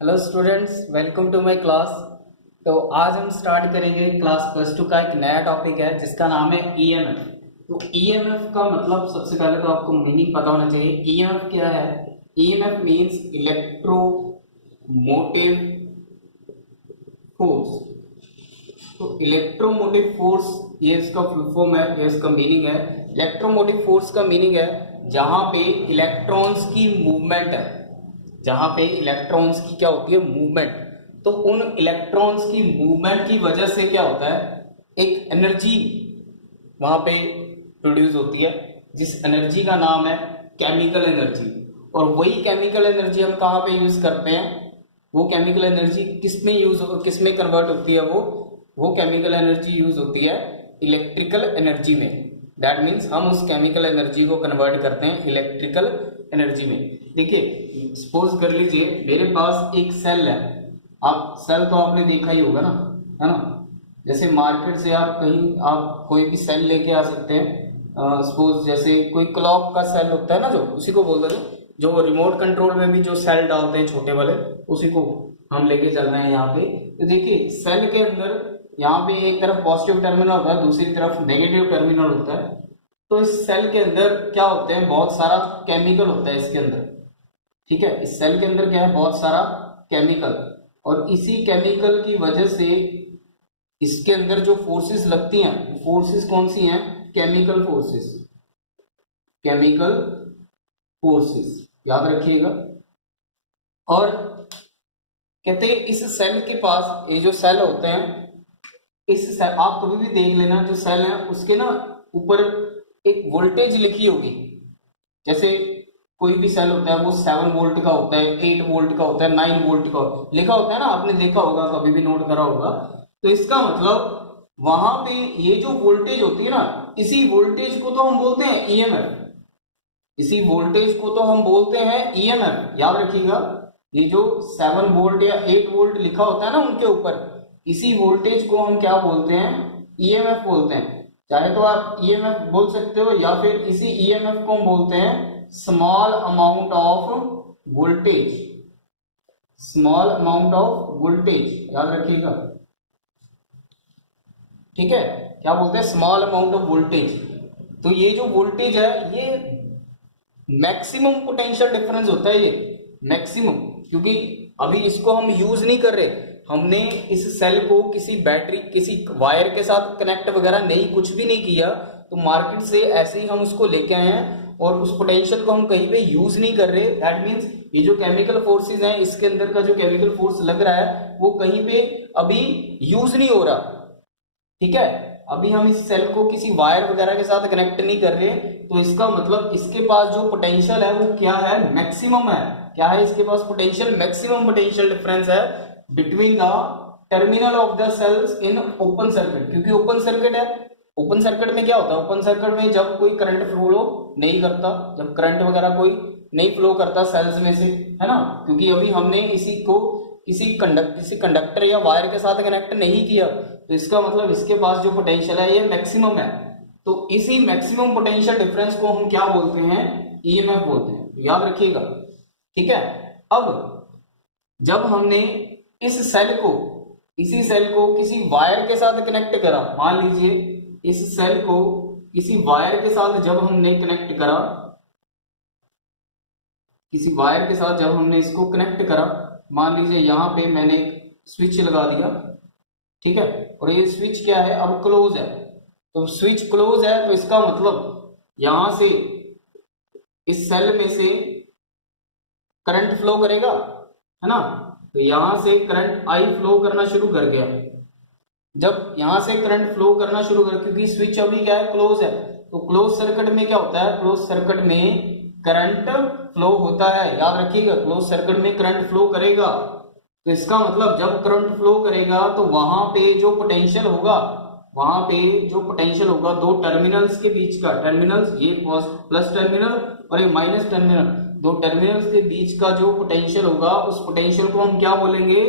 Hello students, welcome to my class. तो आज हम स्टार्ट करेंगे क्लास प्लस टू का एक नया टॉपिक है जिसका नाम है ईएमएफ। तो ईएमएफ का मतलब सबसे पहले तो आपको मीनिंग पता होना चाहिए। ईएमएफ क्या है? EMF means electro motive force. तो इलेक्ट्रोमोटिव फोर्स ये इसका फुल फॉर्म है, ये इसका मीनिंग है। इलेक्ट्रोमोटिव फोर्स का मीनिंग है जहां पे इलेक्ट्रॉन्स की मूवमेंट है, जहां पे इलेक्ट्रॉन्स की क्या होती है, मूवमेंट। तो उन इलेक्ट्रॉन्स की मूवमेंट की वजह से क्या होता है, एक एनर्जी वहां पे प्रोड्यूस होती है जिस एनर्जी का नाम है केमिकल एनर्जी। और वही केमिकल एनर्जी हम कहाँ पे यूज करते हैं? वो केमिकल एनर्जी किसमें कन्वर्ट होती है? वो केमिकल एनर्जी यूज होती है इलेक्ट्रिकल एनर्जी में। दैट मीन्स हम उस केमिकल एनर्जी को कन्वर्ट करते हैं इलेक्ट्रिकल एनर्जी में। देखिए, सपोज कर लीजिए मेरे पास एक सेल है। आप सेल तो आपने देखा ही होगा ना, है ना? जैसे मार्केट से आप कोई भी सेल लेके आ सकते हैं। सपोज जैसे कोई क्लॉक का सेल होता है ना, जो उसी को बोलते हैं, जो रिमोट कंट्रोल में भी जो सेल डालते हैं छोटे वाले, उसी को हम लेके चल रहे हैं यहाँ पे। तो देखिए, सेल के अंदर यहाँ पे एक तरफ पॉजिटिव टर्मिनल होता है, दूसरी तरफ नेगेटिव टर्मिनल होता है। तो इस सेल के अंदर क्या होते हैं, बहुत सारा केमिकल होता है इसके अंदर। ठीक है, इस सेल के अंदर क्या है, बहुत सारा केमिकल। और इसी केमिकल की वजह से इसके अंदर जो फोर्सेस लगती हैं, फोर्सेस कौन सी हैं? Chemical forces. केमिकल फोर्सेस याद रखिएगा। और कहते हैं इस सेल के पास, ये जो सेल होते हैं, इस सेल आप कभी भी देख लेना, जो सेल है उसके ना ऊपर एक वोल्टेज लिखी होगी। जैसे कोई भी सेल होता है वो 7 वोल्ट का होता है, 8 वोल्ट का होता है, 9 वोल्ट का लिखा होता है ना, आपने देखा होगा, कभी भी नोट करा होगा। तो इसका मतलब वहां पे ये जो वोल्टेज होती है ना, इसी वोल्टेज को तो हम बोलते हैं ईएमएफ। इसी वोल्टेज को तो हम बोलते हैं ईएमएफ। याद रखिएगा, ये जो 7 वोल्ट या 8 वोल्ट लिखा होता है ना उनके ऊपर, इसी वोल्टेज को हम क्या बोलते हैं? ईएमएफ बोलते हैं। चाहे तो आप ईएमएफ बोल सकते हो, या फिर इसी ईएमएफ को हम बोलते हैं small amount of voltage. Small amount of voltage, याद रखिएगा। ठीक है, क्या बोलते हैं? Small amount of voltage. तो ये जो वोल्टेज है, ये मैक्सिमम पोटेंशियल डिफरेंस होता है, ये मैक्सिमम। क्योंकि अभी इसको हम यूज नहीं कर रहे, हमने इस सेल को किसी बैटरी, किसी वायर के साथ कनेक्ट वगैरह नहीं, कुछ भी नहीं किया। तो मार्केट से ऐसे ही हम उसको लेके आए हैं और उस पोटेंशियल को हम कहीं पे यूज नहीं कर रहे। दैट मीन्स ये जो केमिकल फोर्सेस हैं, इसके अंदर का जो केमिकल फोर्स लग रहा है वो कहीं पे अभी यूज नहीं हो रहा। ठीक है, अभी हम इस सेल को किसी वायर वगैरह के साथ कनेक्ट नहीं कर रहे। तो इसका मतलब इसके पास जो पोटेंशियल है वो क्या है? मैक्सिमम है। क्या है इसके पास? पोटेंशियल, मैक्सिमम पोटेंशियल डिफरेंस है between the terminal of the cells in open circuit. क्योंकि ओपन सर्किट है, ओपन सर्किट में क्या होता है? ओपन सर्किट में जब कोई करंट फ्लो नहीं करता, जब करंट वगैरह कोई नहीं फ्लो करता सेल्स में से, है ना? क्योंकि अभी हमने इसी को किसी कंडक्टर या वायर के साथ कनेक्ट नहीं किया। तो इसका मतलब इसके पास जो पोटेंशियल है ये मैक्सिमम है। तो इसी मैक्सिमम पोटेंशियल डिफरेंस को हम क्या बोलते हैं? ईएमएफ बोलते हैं। तो याद रखिएगा। ठीक है, अब जब हमने इस सेल को, इसी सेल को किसी वायर के साथ कनेक्ट करा, मान लीजिए इस सेल को किसी वायर के साथ जब हमने कनेक्ट करा, किसी वायर के साथ जब हमने इसको कनेक्ट करा, मान लीजिए यहां पे मैंने एक स्विच लगा दिया। ठीक है, और ये स्विच क्या है? अब क्लोज है। तो स्विच क्लोज है, तो इसका मतलब यहां से इस सेल में से करंट फ्लो करेगा, है ना? तो यहां से करंट आई फ्लो करना शुरू कर गया। जब यहां से करंट फ्लो करना शुरू कर, क्योंकि स्विच अभी क्या है? क्लोज है। तो क्लोज सर्किट में क्या होता है? क्लोज सर्किट में करंट फ्लो होता है। याद रखिएगा, क्लोज सर्किट में करंट फ्लो करेगा। तो इसका मतलब जब करंट फ्लो करेगा तो वहां पे जो पोटेंशियल होगा, वहां पे जो पोटेंशियल होगा दो टर्मिनल्स के बीच का, टर्मिनल्स ये प्लस टर्मिनल और ये माइनस टर्मिनल, दो टर्मिनल्स के बीच का जो पोटेंशियल होगा, उस पोटेंशियल को हम क्या बोलेंगे?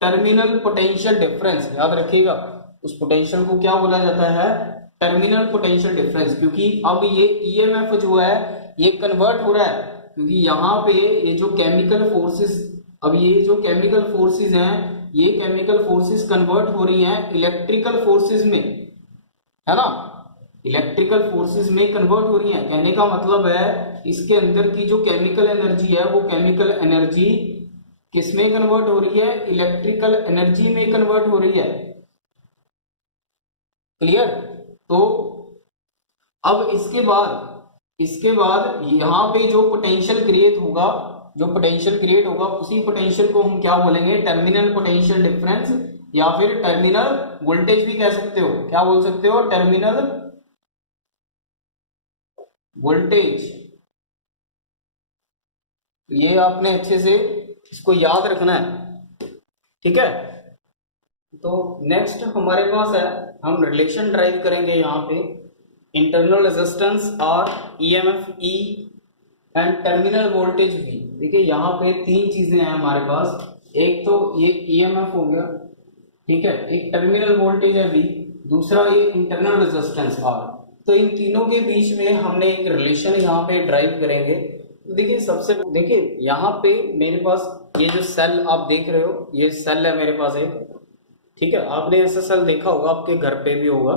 Terminal potential difference. याद रखिएगा, उस पोटेंशियल को क्या बोला जाता है? Terminal potential difference. क्योंकि अब ये ईएमएफ जो है ये कन्वर्ट हो रहा है, क्योंकि यहाँ पे ये जो केमिकल फोर्सेस अब ये जो केमिकल फोर्सेस हैं, ये केमिकल फोर्सेस कन्वर्ट हो रही हैं इलेक्ट्रिकल फोर्सेस में, है ना, इलेक्ट्रिकल फोर्सेस में कन्वर्ट हो रही हैं। कहने का मतलब है इसके अंदर की जो केमिकल एनर्जी है वो केमिकल एनर्जी किस में कन्वर्ट हो रही है, इलेक्ट्रिकल एनर्जी में कन्वर्ट हो रही है। क्लियर। तो अब इसके बाद यहां पे जो पोटेंशियल क्रिएट होगा, उसी पोटेंशियल को हम क्या बोलेंगे, टर्मिनल पोटेंशियल डिफरेंस, या फिर टर्मिनल वोल्टेज भी कह सकते हो। क्या बोल सकते हो, टर्मिनल वोल्टेज। ये आपने अच्छे से इसको याद रखना है, ठीक है। तो नेक्स्ट हमारे पास है, हम रिलेशन ड्राइव करेंगे यहाँ पे, इंटरनल रेजिस्टेंस और EMF E and terminal voltage V. देखिए यहाँ पे तीन चीजें हैं हमारे पास, एक तो ये ईएमएफ हो गया, ठीक है, एक टर्मिनल वोल्टेज है वी, दूसरा ये इंटरनल रेजिस्टेंस आर। तो इन तीनों के बीच में हमने एक रिलेशन यहाँ पे ड्राइव करेंगे। तो देखिए यहाँ पे मेरे पास ये जो सेल आप देख रहे हो, ये सेल है मेरे पास एक, ठीक है। आपने ऐसा सेल देखा होगा, आपके घर पे भी होगा,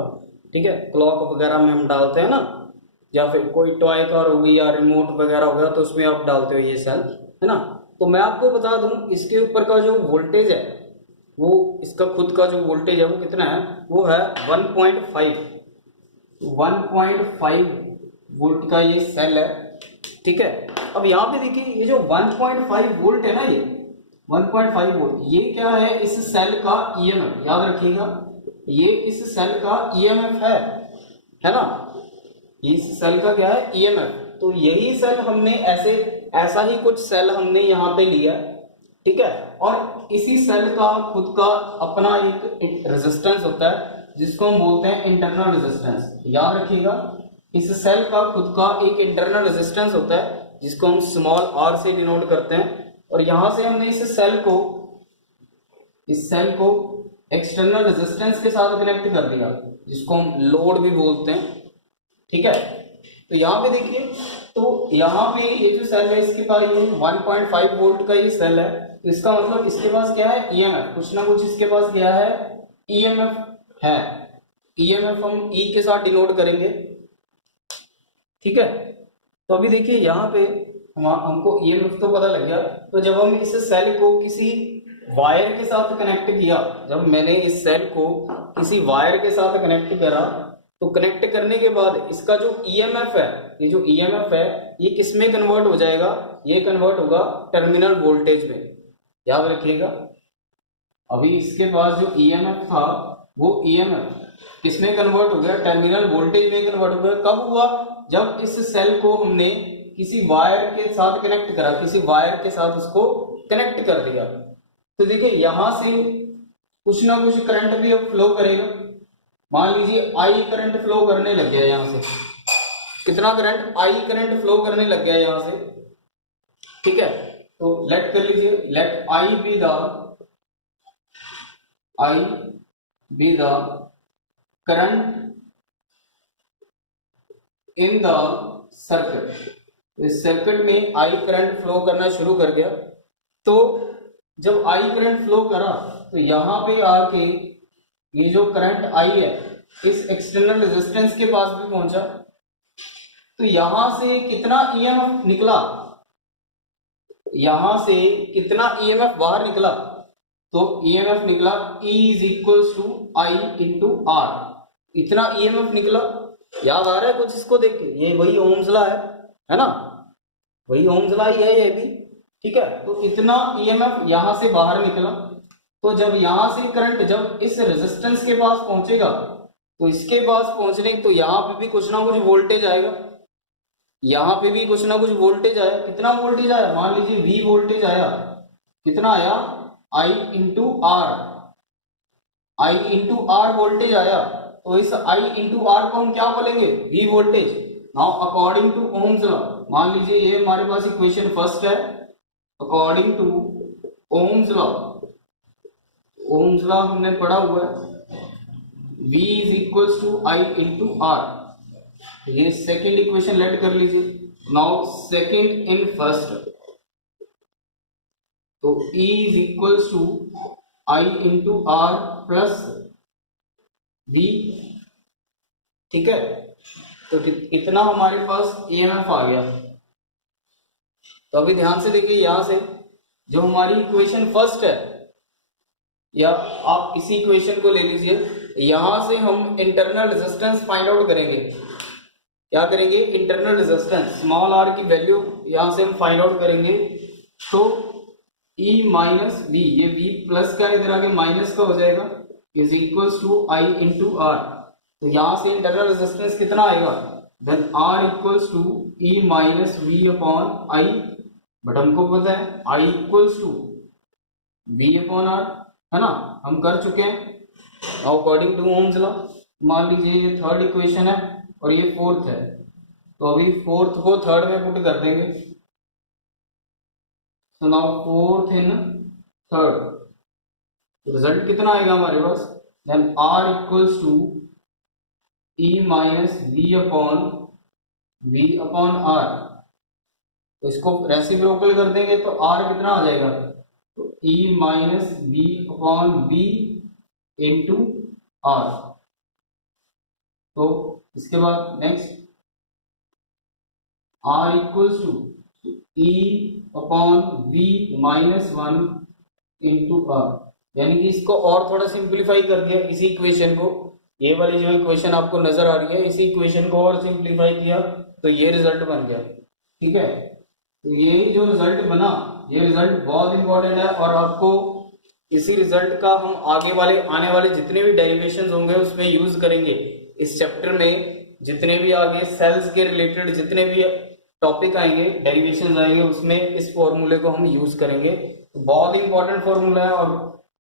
ठीक है, क्लॉक वगैरह में हम डालते हैं ना, या फिर कोई टॉय कार होगी या रिमोट वगैरह हो गया तो उसमें आप डालते हो ये सेल, है ना। तो मैं आपको बता दूं, इसके ऊपर का जो वोल्टेज है, वो इसका खुद का जो वोल्टेज है वो कितना है, वो है 1.5 वोल्ट का ये सेल है, ठीक है। अब यहाँ पे देखिए ये जो 1.5 वोल्ट है ना, ये 1.5 वोल्ट, ये क्या है, इस सेल का ईएमएफ, याद रखिएगा, ये इस सेल का ईएमएफ है ना, इस सेल का क्या है, ईएमएफ। तो यही सेल हमने ऐसा ही कुछ सेल हमने यहाँ पे लिया, ठीक है, और इसी सेल का खुद का अपना एक रेजिस्टेंस होता है जिसको हम बोलते हैं इंटरनल रेजिस्टेंस। याद रखिएगा, इस सेल का खुद का एक इंटरनल रेजिस्टेंस होता है जिसको हम स्मॉल आर से डिनोट करते हैं, और यहां से हमने इस सेल को एक्सटर्नल रेजिस्टेंस के साथ कनेक्ट कर दिया, जिसको हम लोड भी बोलते हैं, ठीक है। तो यहाँ पे देखिए, तो यहाँ पे ये जो सेल है इसके पास ये 1.5 वोल्ट का ये सेल है, तो इसका मतलब इसके पास क्या है, ईएमएफ, कुछ ना कुछ इसके पास क्या है, ईएमएफ है। ईएमएफ हम ई के साथ डिनोट करेंगे, ठीक है। तो अभी देखिए यहाँ पे हमको ईएमएफ तो पता लग गया। तो जब हम इस सेल को किसी वायर के साथ कनेक्ट किया, जब मैंने इस सेल को किसी वायर के साथ कनेक्ट करा, तो कनेक्ट करने के बाद इसका जो ईएमएफ है, ये जो ईएमएफ है ये किस में कन्वर्ट हो जाएगा, ये कन्वर्ट होगा टर्मिनल वोल्टेज में। याद रखिएगा, अभी इसके पास जो ईएमएफ था वो ईएमएफ किस में कन्वर्ट हो गया, टर्मिनल वोल्टेज में कन्वर्ट हो गया। कब हुआ, जब इस सेल को हमने किसी वायर के साथ कनेक्ट करा, किसी वायर के साथ उसको कनेक्ट कर दिया। तो देखिए यहां से कुछ ना कुछ करंट भी अब फ्लो करेगा। मान लीजिए आई करंट फ्लो करने लग गया, यहां से कितना करंट, आई करंट फ्लो करने लग गया यहां से, ठीक है। तो लेट कर लीजिए, let I be the current in the circuit. तो इस सर्किट में आई करंट फ्लो करना शुरू कर गया। तो जब आई करंट फ्लो करा तो यहां पे आके ये जो करंट आई है इस एक्सटर्नल रेजिस्टेंस के पास भी पहुंचा। तो यहां से कितना ईएमएफ निकला, यहां से कितना ईएमएफ बाहर निकला, तो ईएमएफ निकला E is equals to I into R. इतना ईएमएफ निकला। याद आ रहा है कुछ इसको देख के, ये वही ओम्स लॉ है ना, वही ओम्स लॉ ही है ये भी, ठीक है। तो इतना ईएमएफ यहां से बाहर निकला। तो जब यहां से करंट जब इस रेजिस्टेंस के पास पहुंचेगा तो इसके पास पहुंचने, तो यहां पे भी कुछ ना कुछ वोल्टेज आएगा, यहां पे भी कुछ ना कुछ वोल्टेज आया। कितना वोल्टेज आया, मान लीजिए V वोल्टेज आया। कितना आया, I इंटू आर वोल्टेज आया। तो इस I इंटू आर को हम क्या बोलेंगे, V voltage. Now according to Ohm's law, मान लीजिए ये हमारे पास इक्वेशन फर्स्ट है, अकॉर्डिंग टू ओम्स लॉ हमने पढ़ा हुआ है, V is equals to I into R. ये सेकेंड इक्वेशन लेट कर लीजिए। नाउ सेकेंड इन फर्स्ट, तो E is equals to I into R plus V, ठीक है। तो इतना हमारे पास EMF आ गया। तो अभी ध्यान से देखिए, यहां से जो हमारी इक्वेशन फर्स्ट है, या आप इसी इक्वेशन को ले लीजिए, यहां से हम इंटरनल रेजिस्टेंस फाइंड आउट करेंगे। क्या करेंगे? इंटरनल रेजिस्टेंस स्मॉल r की वैल्यू यहां से हम फाइंड आउट करेंगे। तो E माइनस वी, ये V प्लस का इधर आगे माइनस का हो जाएगा, is equals to I into R. तो यहां से इंटरनल रेजिस्टेंस कितना आएगा? Then R equals to E minus V upon I, but हमको पता है I equals to V upon R, है ना, हम कर चुके हैं अकॉर्डिंग टू ओम्स लॉ। मान लीजिए ये थर्ड इक्वेशन है और ये फोर्थ है, तो अभी फोर्थ को थर्ड में पुट कर देंगे। So now fourth in third, result कितना आएगा हमारे पास? Then R equals to E minus V upon R। तो इसको रेसिप्रोकल कर देंगे तो R कितना आ जाएगा? तो E minus V upon V into R। तो इसके बाद next R equals to E upon V minus 1 into R। यानी कि इसको और थोड़ा सिंप्लीफाई कर दिया इसी इक्वेशन को, ये वाली जो इक्वेशन आपको नजर आ रही है, इसी इक्वेशन को और सिंप्लीफाई किया तो ये रिजल्ट बन गया, ठीक है। तो ये जो रिजल्ट बना, ये रिजल्ट बहुत इंपॉर्टेंट है, और आपको इसी रिजल्ट का हम आगे वाले आने वाले जितने भी डेरिवेशंस होंगे उसमें यूज करेंगे। इस चैप्टर में जितने भी आगे सेल्स के रिलेटेड जितने भी टॉपिक आएंगे, डेरिवेशंस आएंगे, उसमें इस फॉर्मूले को हम यूज करेंगे। तो बहुत इंपॉर्टेंट फॉर्मूला है, और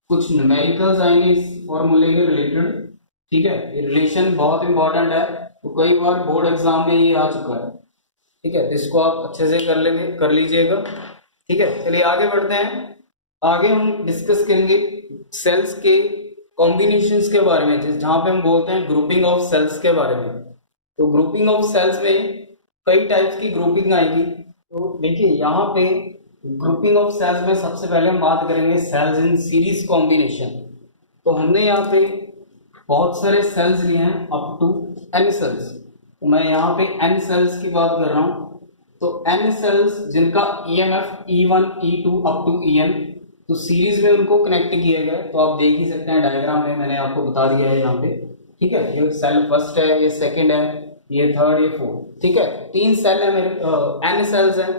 कुछ न्यूमेरिकल्स आएंगे इस फॉर्मूले के रिलेटेड, ठीक है। ये रिलेशन बहुत इंपॉर्टेंट है, तो कई बार बोर्ड एग्जाम में ये आ चुका है, ठीक है। तो इसको आप अच्छे से कर लीजिएगा, ठीक है। चलिए आगे बढ़ते हैं। आगे हम डिस्कस करेंगे सेल्स के कॉम्बिनेशंस के बारे में, जहां पे हम बोलते हैं ग्रुपिंग ऑफ सेल्स के बारे में। तो ग्रुपिंग ऑफ सेल्स में कई टाइप्स की ग्रुपिंग आएगी। तो देखिए यहाँ पे ग्रुपिंग ऑफ सेल्स में सबसे पहले हम बात करेंगे सेल्स इन सीरीज कॉम्बिनेशन। तो हमने यहाँ पे बहुत सारे सेल्स लिए हैं अप टू n सेल्स। तो मैं यहाँ पे n सेल्स की बात कर रहा हूँ। तो n सेल्स जिनका EMF E1 E2 up to En, तो सीरीज में उनको कनेक्ट किया गया। तो आप देख ही सकते हैं डायग्राम में, मैंने आपको बता दिया है यहाँ पे, ठीक है। ये सेल फर्स्ट है, ये सेकंड है, ये थर्ड, ये फोर्थ, ठीक है। 3 सेल है मेरे, n सेल्स है।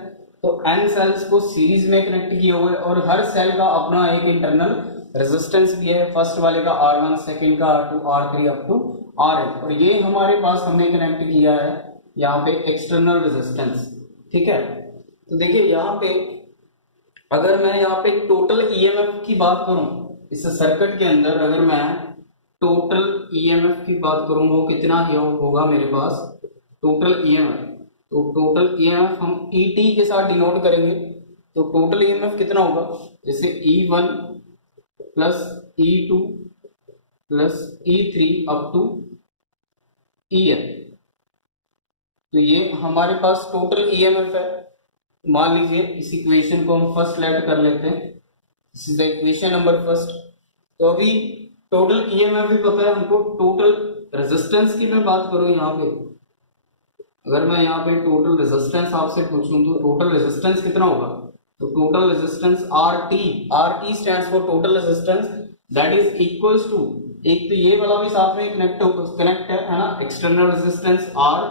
तो n सेल्स को सीरीज में कनेक्ट किए हुए, और हर सेल का अपना एक इंटरनल रेजिस्टेंस भी है। फर्स्ट वाले का R1, सेकंड का R2, R3 up to Rn, और ये हमारे पास हमने कनेक्ट किया है यहाँ पे एक्सटर्नल रेजिस्टेंस, ठीक है। तो देखिए यहाँ पे अगर मैं यहाँ पे टोटल EMF की बात करूं इस सर्किट के अंदर, अगर मैं टोटल EMF की बात करूं, वो कितना ही होगा मेरे पास टोटल EMF। तो टोटल EMF हम ET के साथ डिनोट करेंगे। तो टोटल EMF कितना होगा? जैसे E1 plus E2 plus E3 up to En। तो ये हमारे पास टोटल EMF है। मान लीजिए इस इक्वेशन को हम फर्स्ट लेट कर लेते हैं, this is the equation number first. तो अभी टोटल EMF भी पता है हमको। टोटल रेजिस्टेंस की मैं बात करूं यहाँ पे, अगर मैं यहाँ पे टोटल रेजिस्टेंस आपसे पूछूं तो टोटल रेजिस्टेंस कितना होगा? तो total resistance RT stands for total resistance, that is equals to, एक तो ये वाला भी साथ में कनेक्ट है ना, एक्सटर्नल रेजिस्टेंस R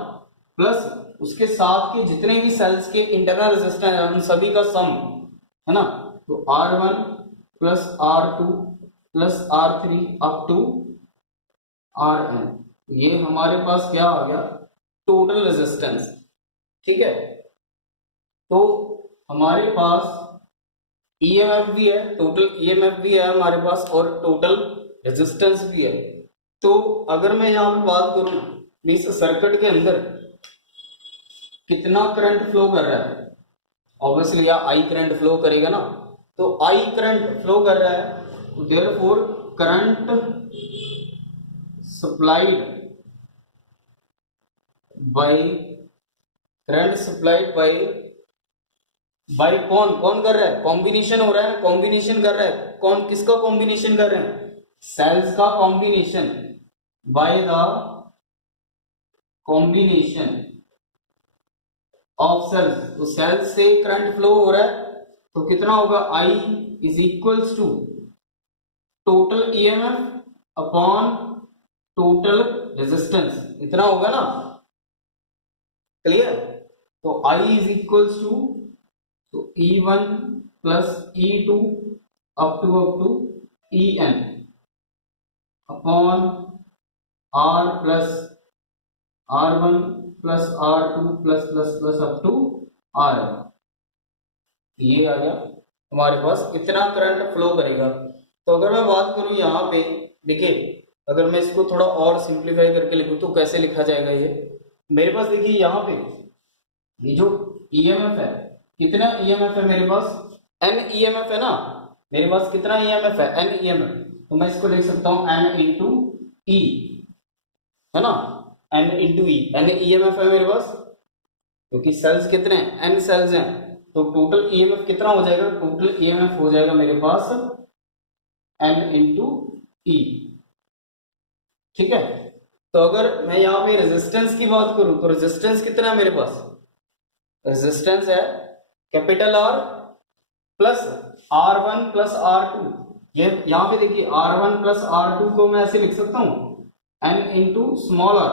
प्लस उसके साथ के जितने भी सेल्स के इंटरनल रेजिस्टेंस है उन सभी का सम, है ना। तो R1 plus R2 plus R3 up to Rn, ये हमारे पास क्या आ गया? टोटल रेजिस्टेंस, ठीक है। तो हमारे पास EMF भी है, टोटल EMF भी है हमारे पास, और टोटल रेजिस्टेंस भी है। तो अगर मैं यहाँ पे बात करूं इस सर्किट के अंदर कितना करंट फ्लो कर रहा है, ऑब्वियसली यहाँ I करंट फ्लो करेगा ना। तो I करंट फ्लो कर रहा है, तो therefore current supplied by by कौन कौन कर रहा है, कॉम्बिनेशन हो रहा है, कॉम्बिनेशन कर रहा है, कौन किसका कॉम्बिनेशन कर रहे हैं, सेल्स का combination, by the combination of cells. तो सेल्स से करंट फ्लो हो रहा है, तो कितना होगा, I is equals to total EMF upon total resistance, इतना होगा ना, क्लियर। तो I is equals to E1 plus E2 up to En upon R plus R1 plus R2 plus plus plus up to R। ये आ गया हमारे पास, इतना current flow करेगा। तो अगर मैं बात करूं यहाँ पे, देखिए अगर मैं इसको थोड़ा और सिंप्लीफाई करके लिखूं तो कैसे लिखा जाएगा ये, मेरे पास देखिए यहाँ पे ये जो ईएमएफ है, कितना ईएमएफ है मेरे पास, एन ईएमएफ है ना, मेरे पास कितना ईएमएफ है, एन ईएमएफ। तो मैं इसको लिख सकता हूं एन इंटू ई, है ना, एन इंटू ई, एन ईएमएफ है मेरे पास, क्योंकि सेल्स कितने हैं, एन सेल्स हैं, तो टोटल ईएमएफ कितना हो जाएगा, टोटल ईएमएफ हो जाएगा मेरे पास एन इंटू ई, ठीक है। तो अगर मैं यहाँ पे रेजिस्टेंस की बात करूं तो रेजिस्टेंस कितना है मेरे पास, रेजिस्टेंस है capital R plus R1 plus R2। ये यहां पे देखिए R1 प्लस R2 को मैं ऐसे लिख सकता हूं N इंटू स्मॉल r,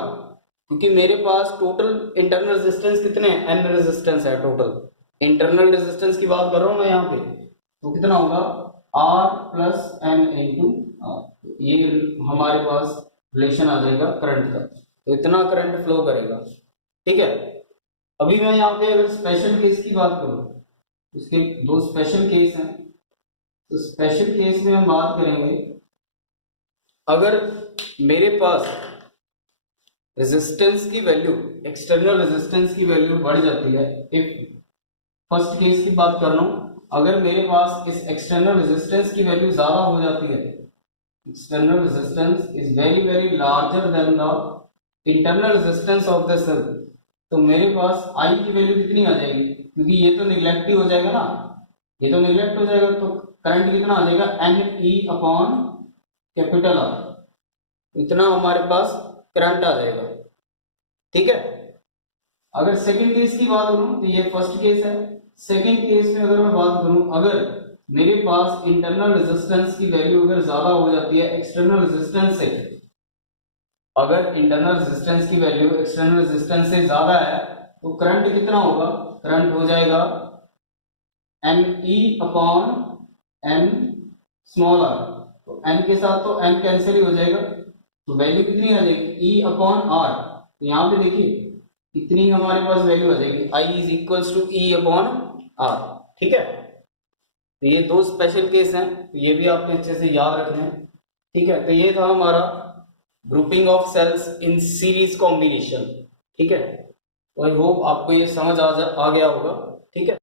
क्योंकि मेरे पास टोटल इंटरनल रेजिस्टेंस कितने हैं, N रेजिस्टेंस है, टोटल इंटरनल रेजिस्टेंस की बात कर रहा हूं मैं यहाँ पे, तो कितना होगा R plus N into R। ये हमारे पास रिलेशन आ जाएगा करंट का, तो इतना करंट फ्लो करेगा, ठीक है। अभी मैं यहाँ पे अगर स्पेशल केस की बात करूं, इसके दो स्पेशल केस हैं, तो स्पेशल केस में हम बात करेंगे, अगर मेरे पास रेजिस्टेंस की वैल्यू, एक्सटर्नल रेजिस्टेंस की वैल्यू बढ़ जाती है, इफ फर्स्ट केस की बात कर रहा हूं, अगर मेरे पास इस एक्सटर्नल रेजिस्टेंस की वैल्यू ज्यादा हो जाती है, external resistance is very very larger than the internal resistance of the cell, तो मेरे पास I की वैल्यू कितनी आ जाएगी, क्योंकि ये तो निगलेक्ट ही हो जाएगा ना, ये तो निगलेक्ट हो जाएगा, तो करंट कितना आ जाएगा, n E upon capital R, इतना हमारे पास करंट आ जाएगा, ठीक है। अगर सेकंड केस की बात करूं तो ये फर्स्ट केस है, सेकंड केस में अगर मैं बात करूं, अगर मेरे पास इंटरनल रेजिस्टेंस की वैल्यू अगर ज्यादा हो जाती है एक्सटर्नल रेजिस्टेंस से, अगर इंटरनल रेजिस्टेंस की वैल्यू एक्सटर्नल रेजिस्टेंस से ज्यादा है, तो करंट कितना होगा, करंट हो जाएगा n E upon n small r, तो एन के साथ तो एन कैंसिल ही हो जाएगा, तो वैल्यू कितनी आ जाएगी, ई अपॉन r। तो यहाँ पे देखिए इतनी हमारे पास वैल्यू आ जाएगी, I is equals to E upon r, ठीक है। तो ये दो स्पेशल केस हैं, तो ये भी आपने अच्छे से याद रखने हैं, ठीक है। तो ये था हमारा grouping of cells in series combination, ठीक है। तो आई होप आपको ये समझ आ गया होगा, ठीक है।